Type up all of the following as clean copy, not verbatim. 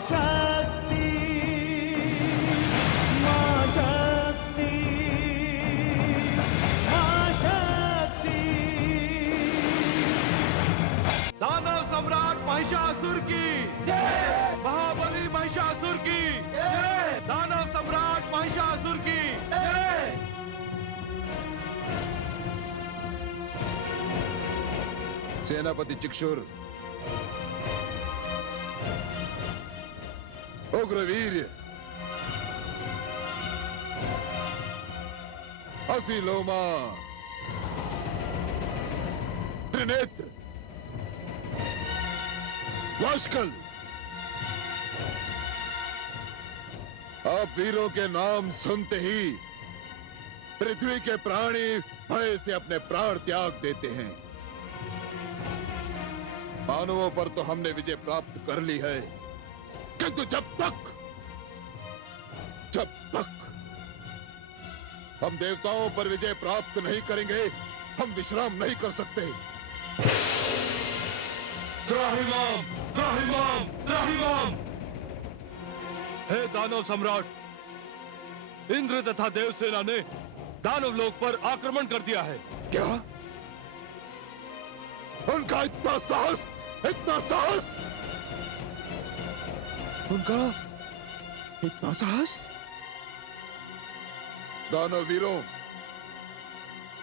शक्ति, मां शक्ति, मां शक्ति। दानव सम्राट महिषासुर की जय, महाबली महिषासुर की जय, दानव सम्राट महिषासुर की जय। सेनापति चिक्षुर, उग्रवीर्य, असीलोमा, त्रिनेत्र, वाशकल, आप वीरों के नाम सुनते ही पृथ्वी के प्राणी भय से अपने प्राण त्याग देते हैं। मानवों पर तो हमने विजय प्राप्त कर ली है, किंतु जब तक हम देवताओं पर विजय प्राप्त नहीं करेंगे, हम विश्राम नहीं कर सकते। त्राहिमाम, त्राहिमाम, त्राहिमाम। हे दानव सम्राट, इंद्र तथा देवसेना ने दानव लोक पर आक्रमण कर दिया है। क्या? उनका इतना साहस, इतना साहस, उनका इतना साहस! दानव वीरों,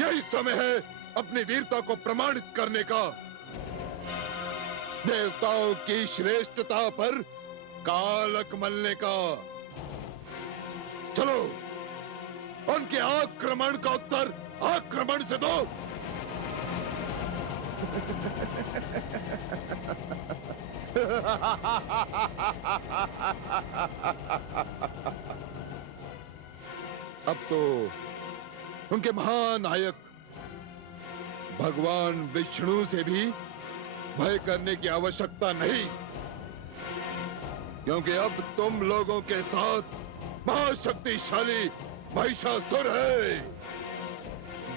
यही समय है अपनी वीरता को प्रमाणित करने का। देवताओं की श्रेष्ठता पर कालक मलने का। चलो, उनके आक्रमण का उत्तर आक्रमण से दो। अब तो उनके महान नायक भगवान विष्णु से भी भय करने की आवश्यकता नहीं, क्योंकि अब तुम लोगों के साथ महाशक्तिशाली महिषासुर है।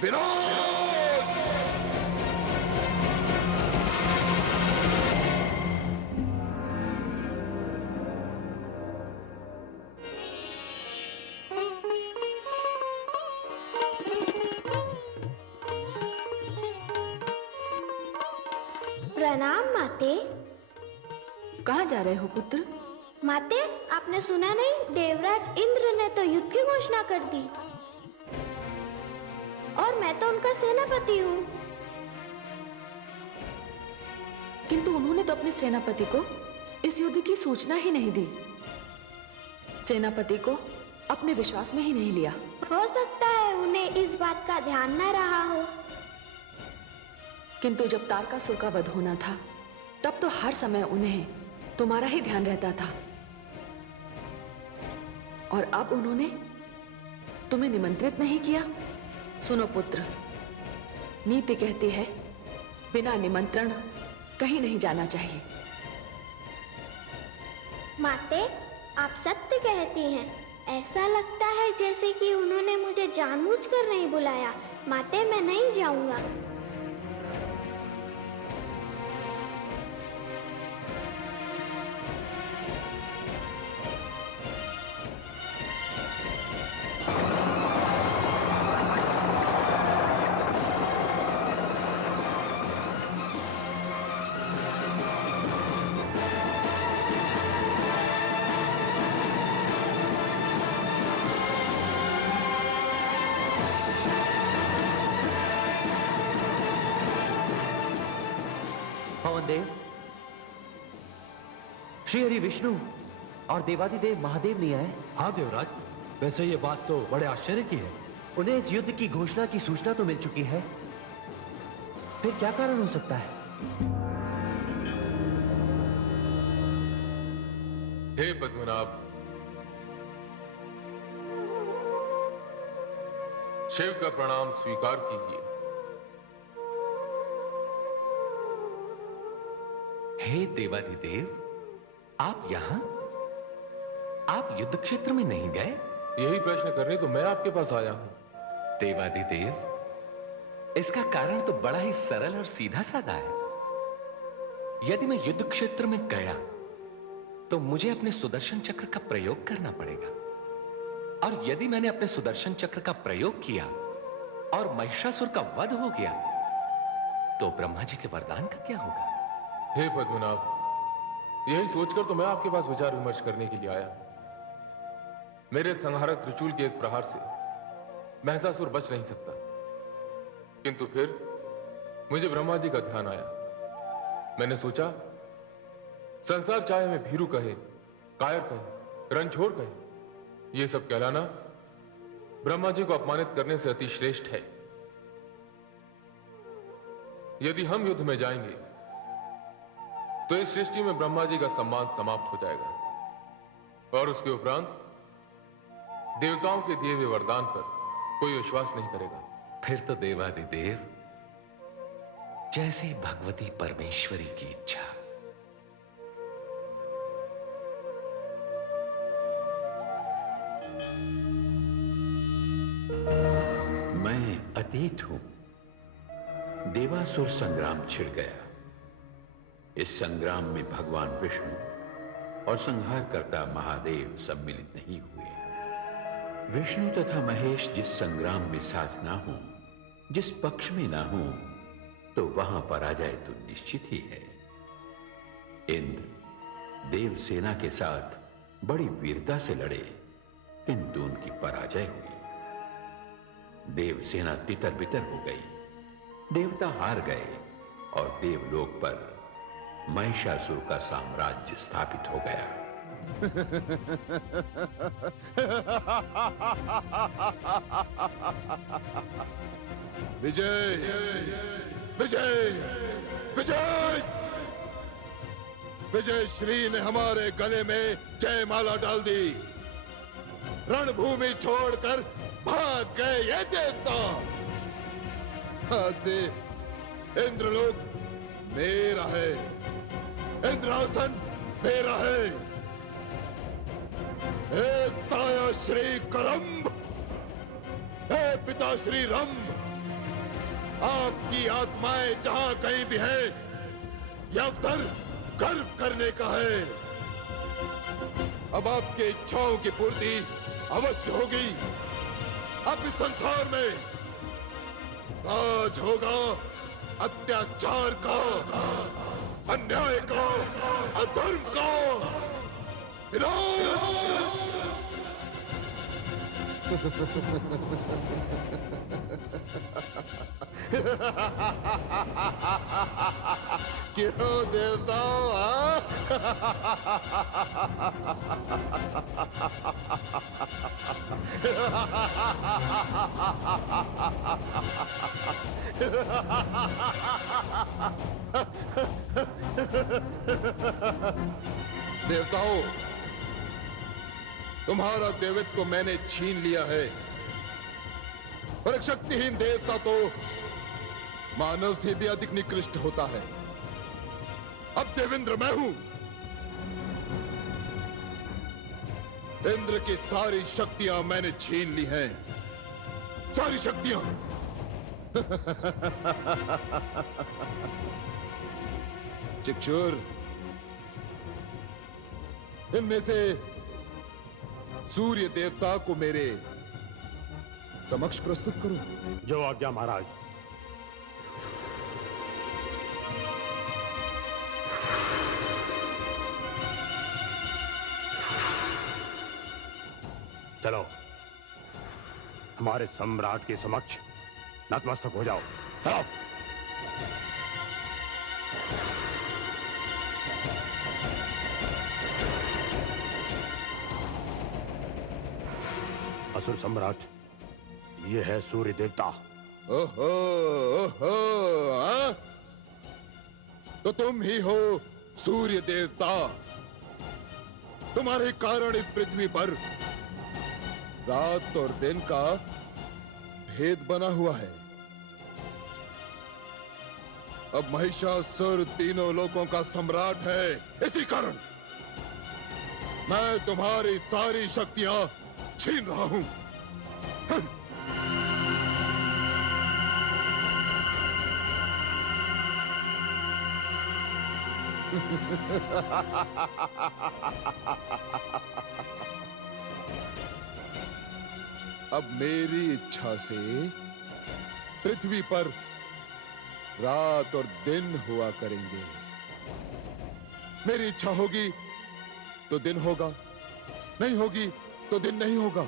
विनाश! प्रणाम माते। कहाँ जा रहे हो पुत्र? माते, आपने सुना नहीं, देवराज इंद्र ने तो युद्ध की घोषणा कर दी और मैं तो उनका सेनापति हूँ। किंतु उन्होंने तो अपने सेनापति को इस युद्ध की सूचना ही नहीं दी। सेनापति को अपने विश्वास में ही नहीं लिया। हो सकता है उन्हें इस बात का ध्यान न रहा हो। किंतु जब तारकासुर का वध होना था, तब तो हर समय उन्हें तुम्हारा ही ध्यान रहता था, और अब उन्होंने तुम्हें निमंत्रित नहीं किया। सुनो पुत्र, नीति कहती है बिना निमंत्रण कहीं नहीं जाना चाहिए। माते, आप सत्य कहती हैं। ऐसा लगता है जैसे कि उन्होंने मुझे जानबूझकर नहीं बुलाया। माते, मैं नहीं जाऊंगा। देव, श्री हरि विष्णु और देवादिदेव महादेव नहीं आए? हाँ देवराज, वैसे ये बात तो बड़े आश्चर्य की है। उन्हें इस युद्ध की घोषणा की सूचना तो मिल चुकी है, फिर क्या कारण हो सकता है? हे पद्मनाभ, शिव का प्रणाम स्वीकार कीजिए। हे देवादिदेव, आप यहां? आप युद्ध क्षेत्र में नहीं गए? यही प्रश्न करने तो मैं आपके पास आया हूं। देवादिदेव, इसका कारण तो बड़ा ही सरल और सीधा साधा है। यदि मैं युद्ध क्षेत्र में गया तो मुझे अपने सुदर्शन चक्र का प्रयोग करना पड़ेगा। और यदि मैंने अपने सुदर्शन चक्र का प्रयोग किया और महिषासुर का वध हो गया, तो ब्रह्मा जी के वरदान का क्या होगा? हे पद्मनाभ, यही सोचकर तो मैं आपके पास विचार विमर्श करने के लिए आया हूं। मेरे संहारक त्रिशूल के एक प्रहार से महिषासुर बच नहीं सकता। किंतु फिर मुझे ब्रह्मा जी का ध्यान आया। मैंने सोचा, संसार चाहे मैं भीरू कहे, कायर कहे, रणछोड़ कहे, यह सब कहलाना ब्रह्मा जी को अपमानित करने से अति श्रेष्ठ है। यदि हम युद्ध में जाएंगे तो इस सृष्टि में ब्रह्मा जी का सम्मान समाप्त हो जाएगा और उसके उपरांत देवताओं के दिए हुए वरदान पर कोई विश्वास नहीं करेगा। फिर तो देवादिदेव, जैसी भगवती परमेश्वरी की इच्छा। मैं अतीत हूं। देवासुर संग्राम छिड़ गया। इस संग्राम में भगवान विष्णु और संहारकर्ता महादेव सम्मिलित नहीं हुए। विष्णु तथा महेश जिस संग्राम में साथ ना हो, जिस पक्ष में ना हो, तो वहां पराजय तो निश्चित ही है। इंद्र देवसेना के साथ बड़ी वीरता से लड़े, किंतु उनकी पराजय हुई। देवसेना तितर बितर हो गई, देवता हार गए और देवलोक पर महिषासुर का साम्राज्य स्थापित हो गया। विजय विजय विजय! विजय श्री ने हमारे गले में जयमाला डाल दी। रणभूमि छोड़कर भाग गए ये देवता। आज से इंद्रलोक मेरा है, इंद्रासन मेरा है। हे ताया श्री करम्ब, हे पिता श्री रंभ, आपकी आत्माएं जहां कहीं भी है, यह अवसर गर्व करने का है। अब आपकी इच्छाओं की पूर्ति अवश्य होगी। अब इस संसार में राज होगा अत्याचार का, अन्याय का, अधर्म का विनाश। क्यों देवताओं, देवताओं, तुम्हारा देवत्व मैंने छीन लिया है, पर एक शक्तिहीन देवता तो मानव से भी अधिक निकृष्ट होता है। अब देवेंद्र मैं हूं। इंद्र की सारी शक्तियां मैंने छीन ली हैं, सारी शक्तियां। चिक्षुर, इनमें से सूर्य देवता को मेरे समक्ष प्रस्तुत करो। जो आज्ञा महाराज। चलो, हमारे सम्राट के समक्ष नतमस्तक हो जाओ। चलो। असुर सम्राट, ये है सूर्य देवता। ओहो ओहो, हाँ? तो तुम ही हो सूर्य देवता। तुम्हारे कारण इस पृथ्वी पर रात और दिन का भेद बना हुआ है। अब महिषासुर तीनों लोकों का सम्राट है। इसी कारण मैं तुम्हारी सारी शक्तियां छीन रहा हूं। अब मेरी इच्छा से पृथ्वी पर रात और दिन हुआ करेंगे। मेरी इच्छा होगी तो दिन होगा, नहीं होगी तो दिन नहीं होगा।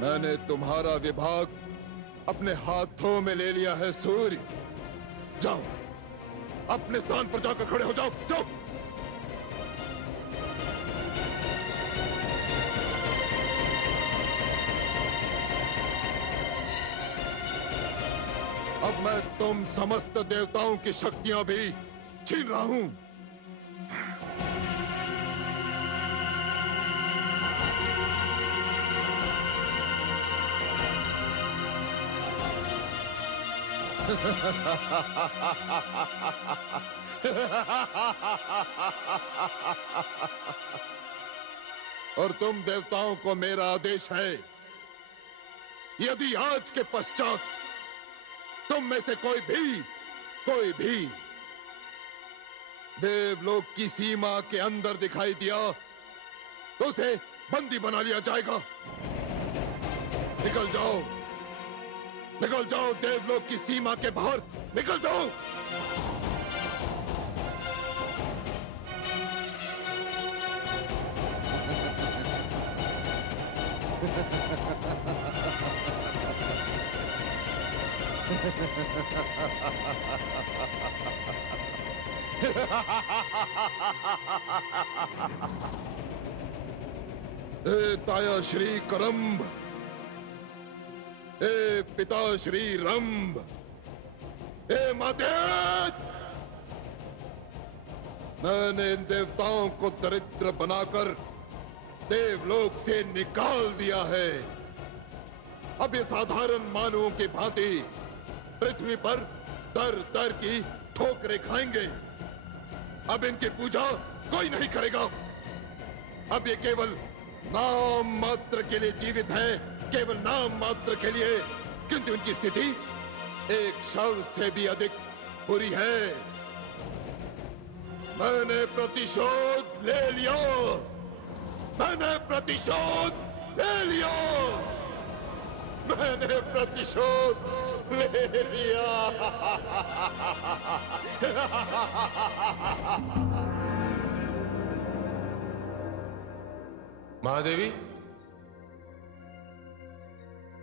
मैंने तुम्हारा विभाग अपने हाथों में ले लिया है। सूर्य, जाओ, अपने स्थान पर जाकर खड़े हो जाओ, जाओ। अब मैं तुम समस्त देवताओं की शक्तियां भी छीन रहा हूं। और तुम देवताओं को मेरा आदेश है, यदि आज के पश्चात तुम में से कोई भी देवलोक की सीमा के अंदर दिखाई दिया तो उसे बंदी बना लिया जाएगा। निकल जाओ, निकल जाओ, देवलोक की सीमा के बाहर निकल जाओ। ए ताया श्री करम्ब, ए पिता श्री रंभ, ए माते, मैंने इन देवताओं को दरिद्र बनाकर देवलोक से निकाल दिया है। अब ये साधारण मानवों की भांति पृथ्वी पर दर दर की ठोकरें खाएंगे। अब इनकी पूजा कोई नहीं करेगा। अब ये केवल नाम मात्र के लिए जीवित है, केवल नाम मात्र के लिए, किंतु उनकी स्थिति एक शव से भी अधिक बुरी है। मैंने प्रतिशोध ले लिया, मैंने प्रतिशोध ले लिया, मैंने प्रतिशोध ले लिया। महादेवी,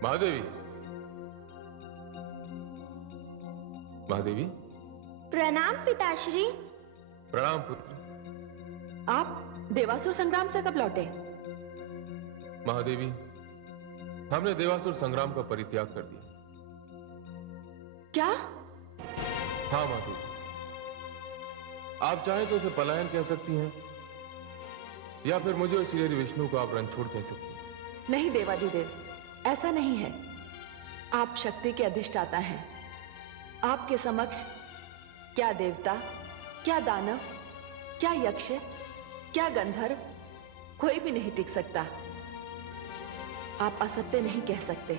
महादेवी, महादेवी। प्रणाम पिताश्री। प्रणाम पुत्र। आप देवासुर संग्राम से कब लौटे? महादेवी, हमने देवासुर संग्राम का परित्याग कर दिया। क्या? हाँ महादेवी, आप चाहें तो इसे पलायन कह सकती हैं, या फिर मुझे और श्री विष्णु को आप रणछोड़ कह सकती हैं। नहीं देवाधिदेव, ऐसा नहीं है। आप शक्ति के अधिष्ठाता हैं। आपके समक्ष क्या देवता, क्या दानव, क्या यक्ष, क्या गंधर्व, कोई भी नहीं टिक सकता। आप असत्य नहीं कह सकते।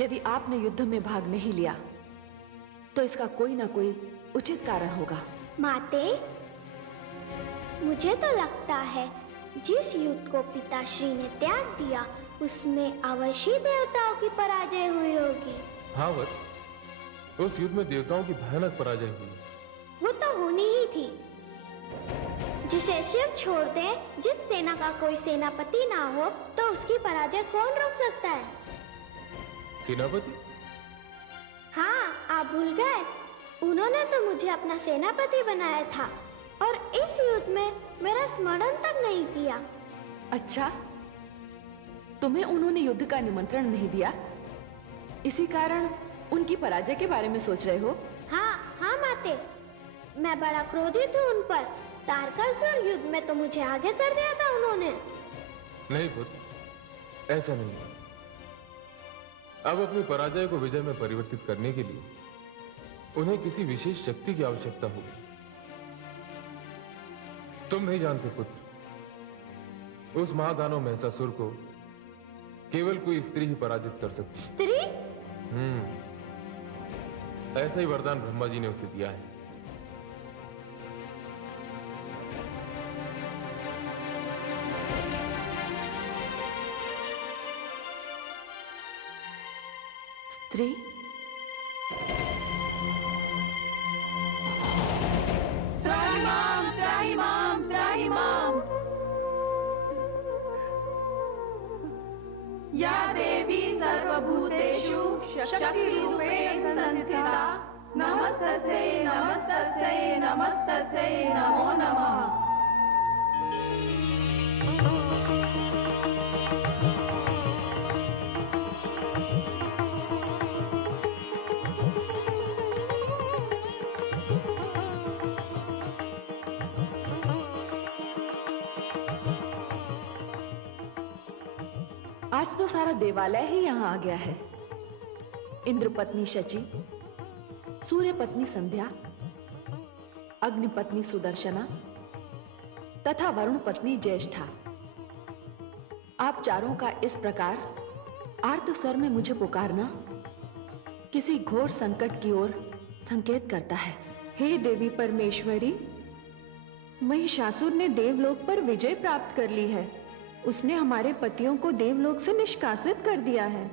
यदि आपने युद्ध में भाग नहीं लिया तो इसका कोई ना कोई उचित कारण होगा। माते, मुझे तो लगता है जिस युद्ध को पिताश्री ने त्याग दिया उसमें अवश्य देवताओं की पराजय हुई होगी। हाँ वत, उस युद्ध में देवताओं की भयानक पराजय हुई। वो तो होनी ही थी। जिसे शिव छोड़ दे, जिस सेना का कोई सेनापति ना हो, तो उसकी पराजय कौन रोक सकता है? सेनापति? हाँ, आप भूल गए? उन्होंने तो मुझे अपना सेनापति बनाया था और इस युद्ध में मेरा स्मरण तक नहीं किया। अच्छा, तुम्हें उन्होंने युद्ध का निमंत्रण नहीं दिया, इसी कारण उनकी पराजय के बारे में सोच रहे हो? हाँ हाँ माते, मैं बड़ा क्रोधित हूँ उन पर। तारकासुर युद्ध में तो मुझे आगे कर दिया था उन्होंने। नहीं पुत्र, ऐसा नहीं है। अब अपनी पराजय को विजय में परिवर्तित करने के लिए उन्हें किसी विशेष शक्ति की आवश्यकता होगी। तुम नहीं जानते पुत्र, उस महादानव महिषासुर को केवल कोई स्त्री ही पराजित कर सकती। स्त्री? ऐसा ही वरदान ब्रह्मा जी ने उसे दिया है। स्त्री त्राहिमाम त्राहिमाम त्राहिमाम या देवी सर्वभूतेषु शक्तिरूपेण संस्थिता नमस्तस्यै नमस्तस्यै नमस्तस्यै नमो नमः। आज तो सारा देवालय ही यहाँ आ गया है। इंद्र पत्नी शची, सूर्य पत्नी संध्या, अग्नि पत्नी सुदर्शना तथा वरुण पत्नी ज्येष्ठा, आप चारों का इस प्रकार आर्त स्वर में मुझे पुकारना किसी घोर संकट की ओर संकेत करता है। हे देवी परमेश्वरी, महिषासुर ने देवलोक पर विजय प्राप्त कर ली है। उसने हमारे पतियों को देवलोक से निष्कासित कर दिया है।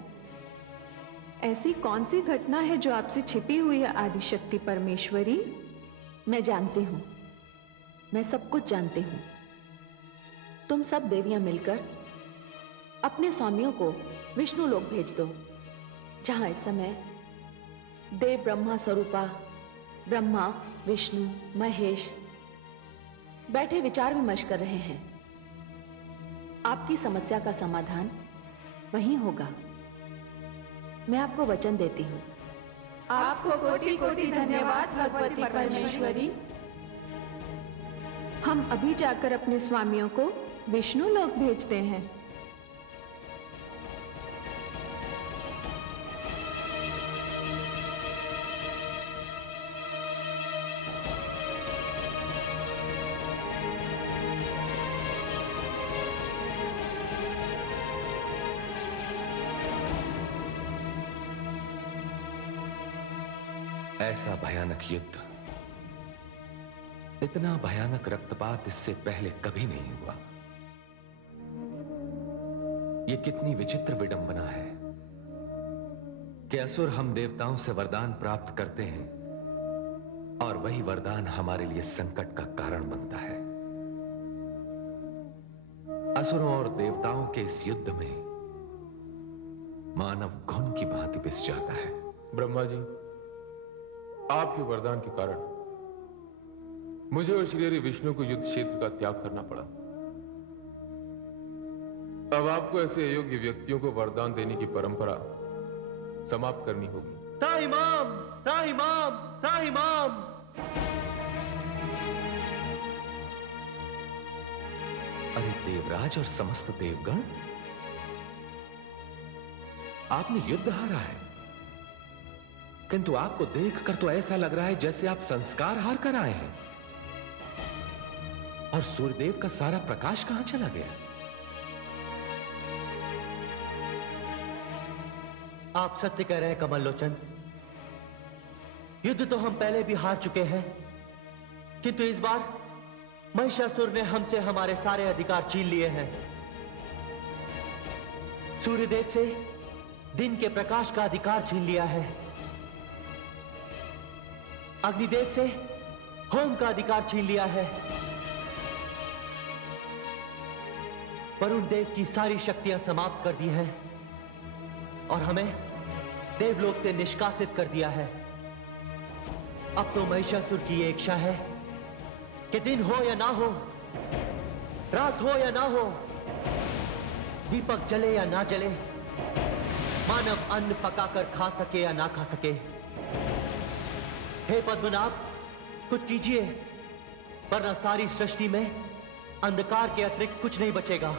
ऐसी कौन सी घटना है जो आपसे छिपी हुई है आदिशक्ति परमेश्वरी? मैं जानती हूं, मैं सब कुछ जानती हूं। तुम सब देवियां मिलकर अपने स्वामियों को विष्णु लोक भेज दो, जहां इस समय देव ब्रह्मा स्वरूपा ब्रह्मा, विष्णु, महेश बैठे विचार विमर्श कर रहे हैं। आपकी समस्या का समाधान वहीं होगा, मैं आपको वचन देती हूँ। आपको कोटि कोटि धन्यवाद भगवती परमेश्वरी। हम अभी जाकर अपने स्वामियों को विष्णु लोक भेजते हैं। ऐसा भयानक युद्ध, इतना भयानक रक्तपात इससे पहले कभी नहीं हुआ। यह कितनी विचित्र विडंबना है कि असुर हम देवताओं से वरदान प्राप्त करते हैं और वही वरदान हमारे लिए संकट का कारण बनता है। असुरों और देवताओं के इस युद्ध में मानव घुन की भांति पिस जाता है। ब्रह्मा जी, आपके वरदान के कारण मुझे और श्री हरि विष्णु को युद्ध क्षेत्र का त्याग करना पड़ा। अब आपको ऐसे अयोग्य व्यक्तियों को वरदान देने की परंपरा समाप्त करनी होगी। त्राहिमाम त्राहिमाम त्राहिमाम। अरे देवराज और समस्त देवगण, आपने युद्ध हारा है, किंतु आपको देखकर तो ऐसा लग रहा है जैसे आप संस्कार हार कर आए हैं। और सूर्यदेव का सारा प्रकाश कहां चला गया? आप सत्य कह रहे हैं कमल लोचन। युद्ध तो हम पहले भी हार चुके हैं, किंतु इस बार महिषासुर ने हमसे हमारे सारे अधिकार छीन लिए हैं। सूर्यदेव से दिन के प्रकाश का अधिकार छीन लिया है, अग्निदेव से होम का अधिकार छीन लिया है, वरुण देव की सारी शक्तियां समाप्त कर दी हैं और हमें देवलोक से निष्कासित कर दिया है। अब तो महिषासुर की ये इच्छा है कि दिन हो या ना हो, रात हो या ना हो, दीपक जले या ना जले, मानव अन्न पकाकर खा सके या ना खा सके। हे पद्मनाभ, कुछ कीजिए, वरना सारी सृष्टि में अंधकार के अतिरिक्त कुछ नहीं बचेगा।